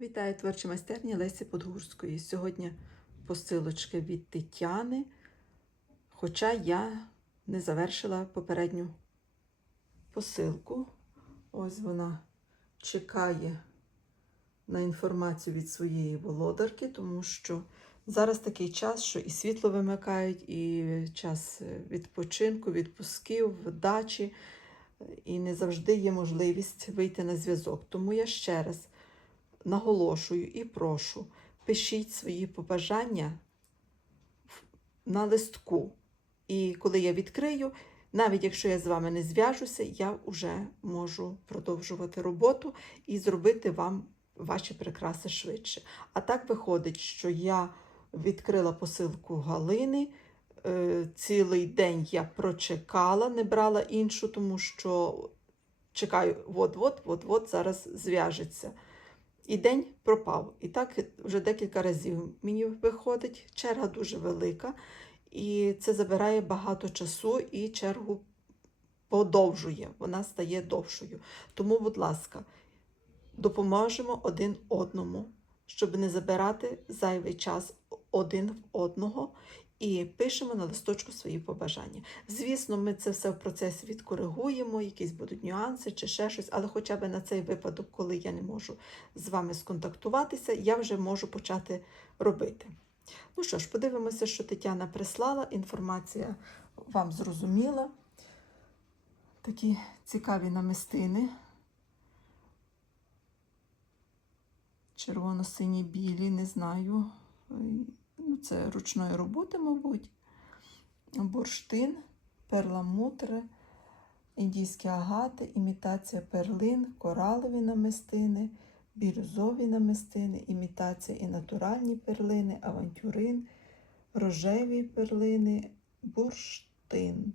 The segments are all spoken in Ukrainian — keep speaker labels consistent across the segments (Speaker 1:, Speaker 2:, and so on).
Speaker 1: Вітаю творчі майстерні Лесі Подгурської. Сьогодні посилочка від Тетяни, хоча я не завершила попередню посилку. Ось вона чекає на інформацію від своєї володарки, тому що зараз такий час, що і світло вимикають, і час відпочинку, відпусків, дачі, і не завжди є можливість вийти на зв'язок. Тому я ще раз наголошую і прошу, пишіть свої побажання на листку. І коли я відкрию, навіть якщо я з вами не зв'яжуся, я вже можу продовжувати роботу і зробити вам ваші прикраси швидше. А так виходить, що я відкрила посилку Галини. е, Цілий день я прочекала, не брала іншу, тому що чекаю, от-от, от-от зараз зв'яжеться. І день пропав. І так вже декілька разів мені виходить. Черга дуже велика, і це забирає багато часу і чергу подовжує, вона стає довшою. Тому, будь ласка, допоможемо один одному, щоб не забирати зайвий час один в одного. І пишемо на листочку свої побажання. Звісно, ми це все в процесі відкоригуємо, якісь будуть нюанси чи ще щось, але хоча б на цей випадок, коли я не можу з вами сконтактуватися, я вже можу почати робити. Ну що ж, подивимося, що Тетяна прислала. Інформація вам зрозуміла. Такі цікаві намистини. Червоно-сині білі, не знаю. Ну, це ручної роботи, мабуть. Бурштин, перламутри, індійські агати, імітація перлин, коралові намистини, бірюзові намистини, імітація і натуральні перлини, авантюрин, рожеві перлини, бурштин.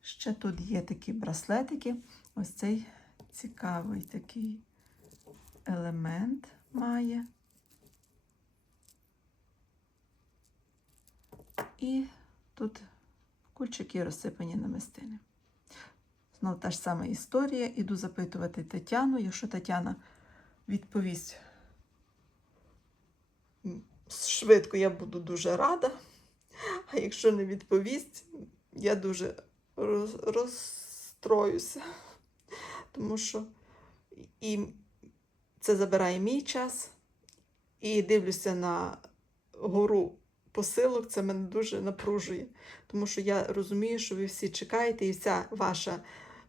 Speaker 1: Ще тут є такі браслетики. Ось цей цікавий такий елемент має. І тут кульчики розсипані намистини. Знову та ж сама історія. Іду запитувати Тетяну. Якщо Тетяна відповість швидко, я буду дуже рада. А якщо не відповість, я дуже роз- розстроюся. Тому що і це забирає мій час. І дивлюся на гору посилок, це мене дуже напружує. Тому що я розумію, що ви всі чекаєте, і вся ваша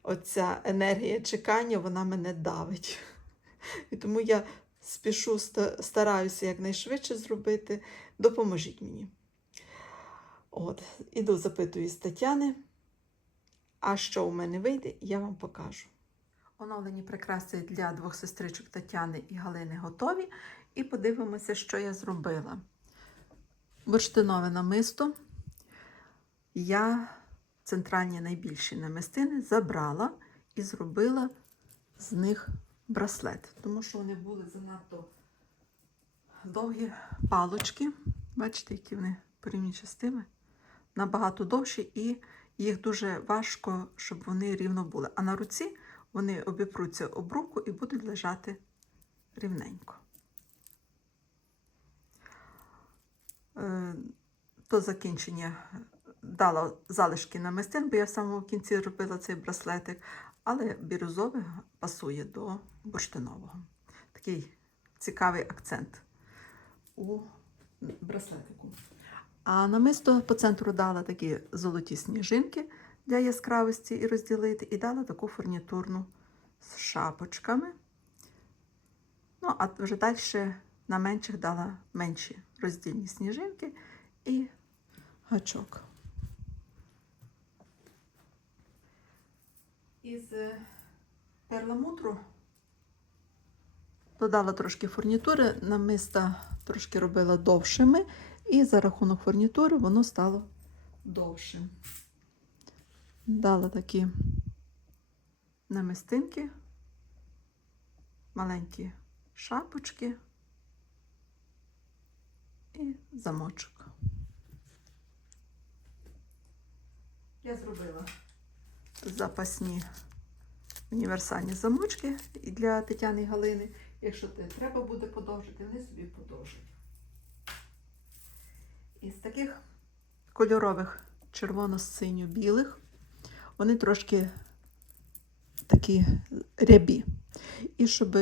Speaker 1: оця енергія чекання, вона мене давить. І тому я спішу, ста- стараюся якнайшвидше зробити. Допоможіть мені. От, іду запитую з Тетяни. А що у мене вийде, я вам покажу. Оновлені прикраси для двох сестричок Тетяни і Галини готові. І подивимося, що я зробила. Бурштинове намисто. Я центральні найбільші намистини забрала і зробила з них браслет, тому що вони були занадто довгі палочки. Бачите, які вони порівняно з тими, набагато довші, і їх дуже важко, щоб вони рівно були. А на руці вони обіпруться об руку і будуть лежати рівненько. До закінчення дала залишки намистин, бо я в самому кінці робила цей браслетик, але бірюзовий пасує до бурштинового. Такий цікавий акцент у браслетику. А намисто по центру дала такі золоті сніжинки для яскравості і розділити, і дала таку фурнітурну з шапочками. Ну, а вже далі на менших дала менші роздільні сніжинки і гачок. Із е, перламутру додала трошки фурнітури, намиста трошки робила довшими, і за рахунок фурнітури воно стало довшим. Дала такі намистинки, маленькі шапочки і замочок. Я зробила запасні універсальні замочки і для Тетяни і Галини. Якщо треба буде подовжити, вони собі подовжать. Із таких кольорових червоно-синьо-білих, вони трошки такі рябі. І щоб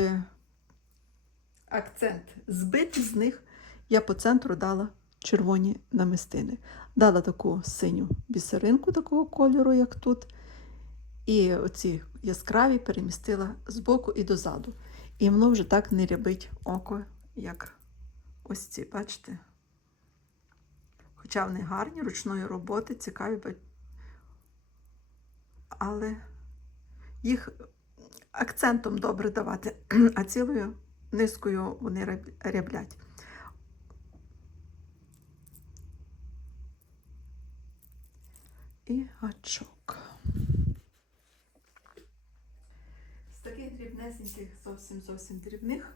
Speaker 1: акцент збити з них, я по центру дала червоні намистини. Дала таку синю бісеринку такого кольору, як тут. І оці яскраві перемістила збоку і дозаду. І воно вже так не рябить око, як ось ці, бачите? Хоча вони гарні, ручної роботи, цікаві, але їх акцентом добре давати, а цілою низкою вони ряблять. І гачок. З таких дрібнесеньких, зовсім зовсім дрібних.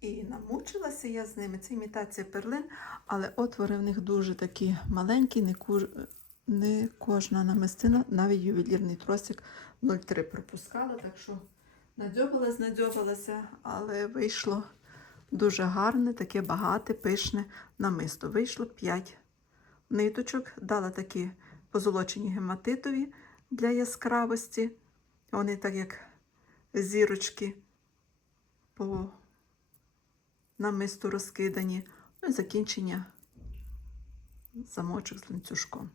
Speaker 1: І намучилася я з ними. Це імітація перлин, але отвори в них дуже такі маленькі, не, куж... не кожна намистина, навіть ювелірний тросик 0,3 пропускала, так що надзьобалась, надзьобалася, але вийшло дуже гарне, таке багате, пишне намисто. Вийшло 5 ниточок, дала такі позолочені гематитові для яскравості. Вони так як зірочки по намисту розкидані. Ну і закінчення замочок з ланцюжком.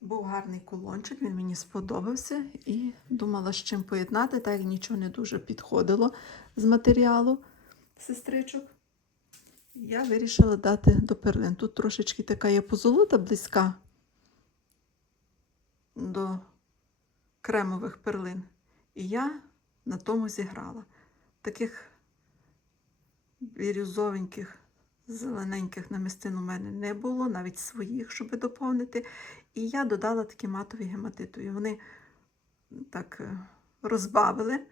Speaker 1: Був гарний кулончик, він мені сподобався і думала, з чим поєднати, так як нічого не дуже підходило з матеріалу сестричок. Я вирішила дати до перлин. Тут трошечки така є позолота близька до кремових перлин. І я на тому зіграла. Таких бірюзовеньких, зелененьких намистин у мене не було, навіть своїх, щоб доповнити. І я додала такі матові гематитові. Вони так е, розбавили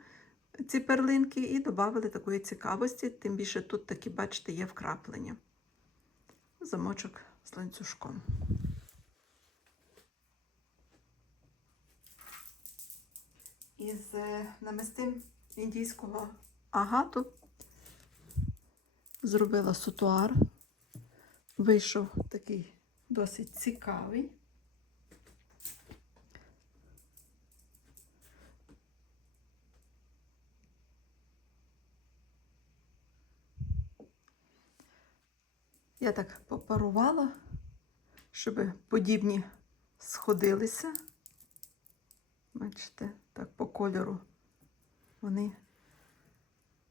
Speaker 1: ці перлинки і додали такої цікавості. Тим більше тут такі, бачите, є вкраплення. Замочок з ланцюжком. Із е, намистин індійського агату зробила сутуар. Вийшов такий досить цікавий. Я так попарувала, щоб подібні сходилися. Бачите, так по кольору вони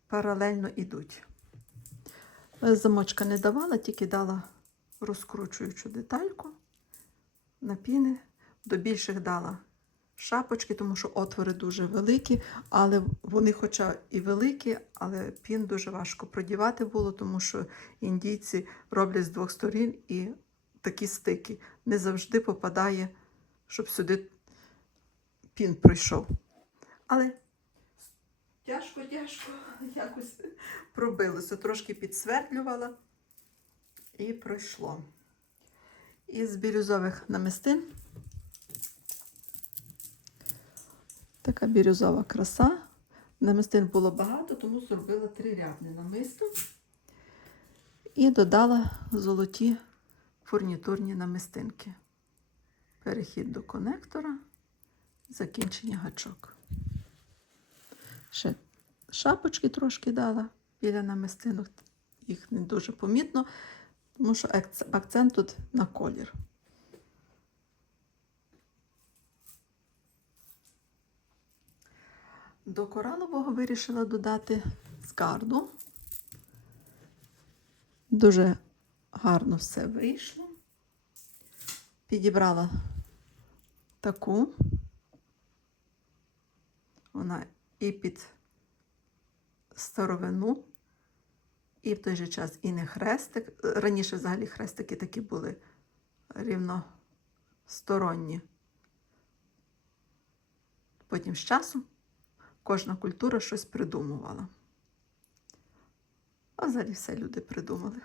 Speaker 1: паралельно йдуть. Замочка не давала, тільки дала розкручуючу детальку на піни. До більших дала шапочки, тому що отвори дуже великі, але вони, хоча і великі, але пін дуже важко продівати було, тому що індійці роблять з двох сторін і такі стики. Не завжди попадає, щоб сюди пін пройшов. Але тяжко, тяжко якось пробилося. Трошки підсвердлювала і пройшло. Із бірюзових намистин така бірюзова краса. Намистин було багато, тому зробила трирядне намисто і додала золоті фурнітурні намистинки. Перехід до конектора, закінчення гачок. Ще шапочки трошки дала біля намистинок, їх не дуже помітно, тому що акцент тут на колір. До коралового вирішила додати скарду. Дуже гарно все вийшло. Підібрала таку. Вона і під старовину, і в той же час і не хрестик. Раніше взагалі хрестики такі були рівносторонні. Потім з часом кожна культура щось придумувала. А взагалі все люди придумали.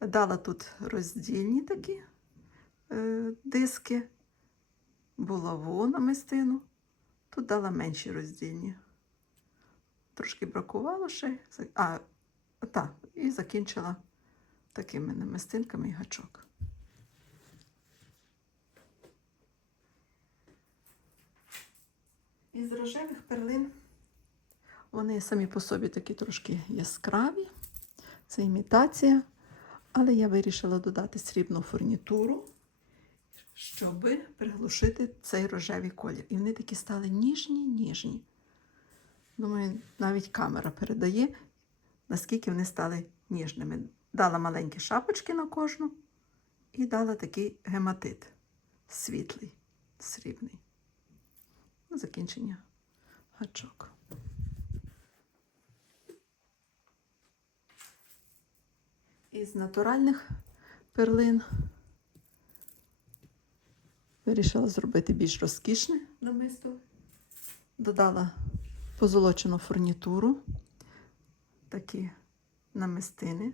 Speaker 1: Дала тут роздільні такі е, диски, булаву намистину, Тут дала менші роздільні. Трошки бракувало ще. А, так, і закінчила такими намистинками і гачок. Із рожевих перлин вони самі по собі такі трошки яскраві. Це імітація. Але я вирішила додати срібну фурнітуру, щоб приглушити цей рожевий колір. І вони такі стали ніжні, ніжні. Думаю, навіть камера передає, наскільки вони стали ніжними. Дала маленькі шапочки на кожну і дала такий гематит світлий, срібний. Закінчення гачок. Із натуральних перлин вирішила зробити більш розкішне намисто. Додала позолочену фурнітуру, такі намистини.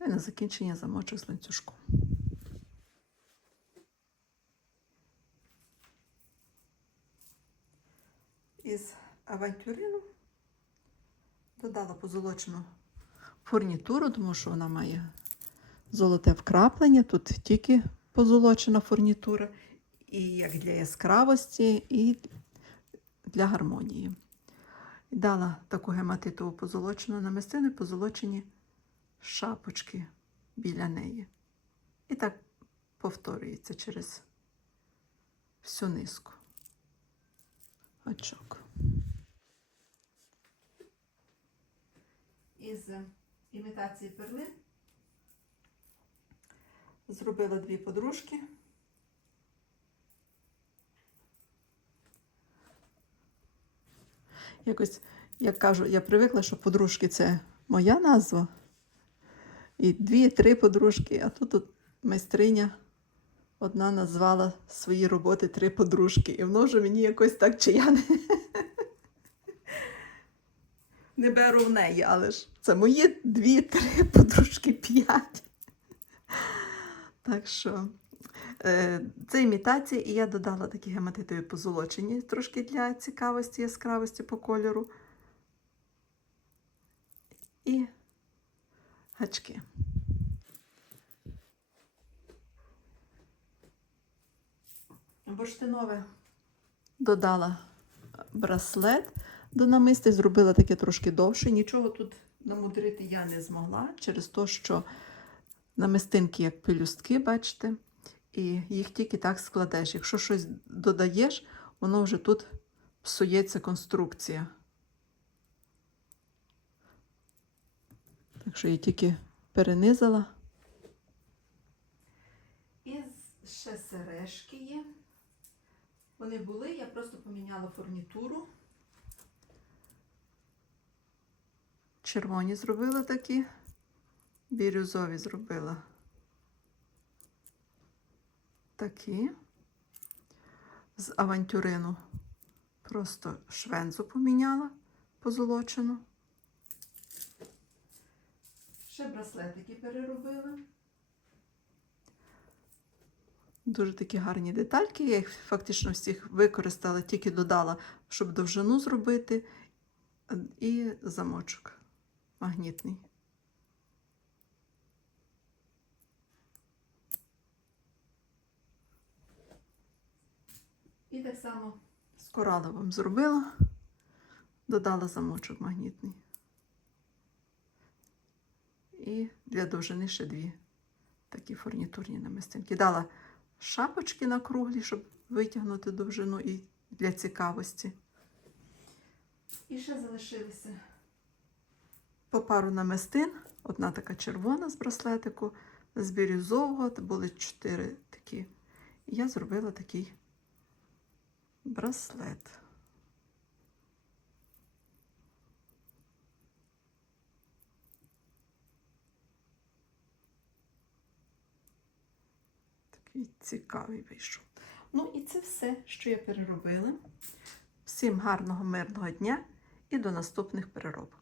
Speaker 1: І на закінчення замочок з ланцюжком. Із авантюрину додала позолочену фурнітуру, тому що вона має золоте вкраплення. Тут тільки позолочена фурнітура, і як для яскравості, і для гармонії. Дала таку гематитову позолочену намистину позолочені шапочки біля неї. І так повторюється через всю низку. Очок. Із імітації перлин зробила дві подружки. Якось, як кажу, я привикла, що подружки це моя назва. І дві-три подружки, а тут от майстриня одна назвала свої роботи три подружки. І воно вже мені якось так чи я не, не беру в неї, але ж це мої дві-три подружки п'ять. Так що е, це імітація, і я додала такі гематитові позолочені трошки для цікавості, яскравості по кольору. І гачки. Бурштинове додала браслет до намисти, зробила таке трошки довше. Нічого тут намудрити я не змогла через те, що намистинки як пелюстки, бачите, і їх тільки так складеш. Якщо щось додаєш, воно вже тут псується конструкція. Так що я тільки перенизала. І ще сережки є. Вони були, я просто поміняла фурнітуру. Червоні зробила такі, бірюзові зробила такі. З авантюрину просто швензу поміняла позолочену. Ще браслетики переробила. Дуже такі гарні детальки. Я їх фактично всіх використала, тільки додала, щоб довжину зробити, і замочок магнітний. І так само з кораловим зробила, додала замочок магнітний. І для довжини ще дві такі фурнітурні намистинки. Дала шапочки на круглі, щоб витягнути довжину і для цікавості. І ще залишилися по пару намистин. Одна така червона з браслетику, з бірюзового, були чотири такі. Я зробила такий браслет. Такий цікавий вийшов. Ну і це все, що я переробила. Всім гарного, мирного дня і до наступних переробок.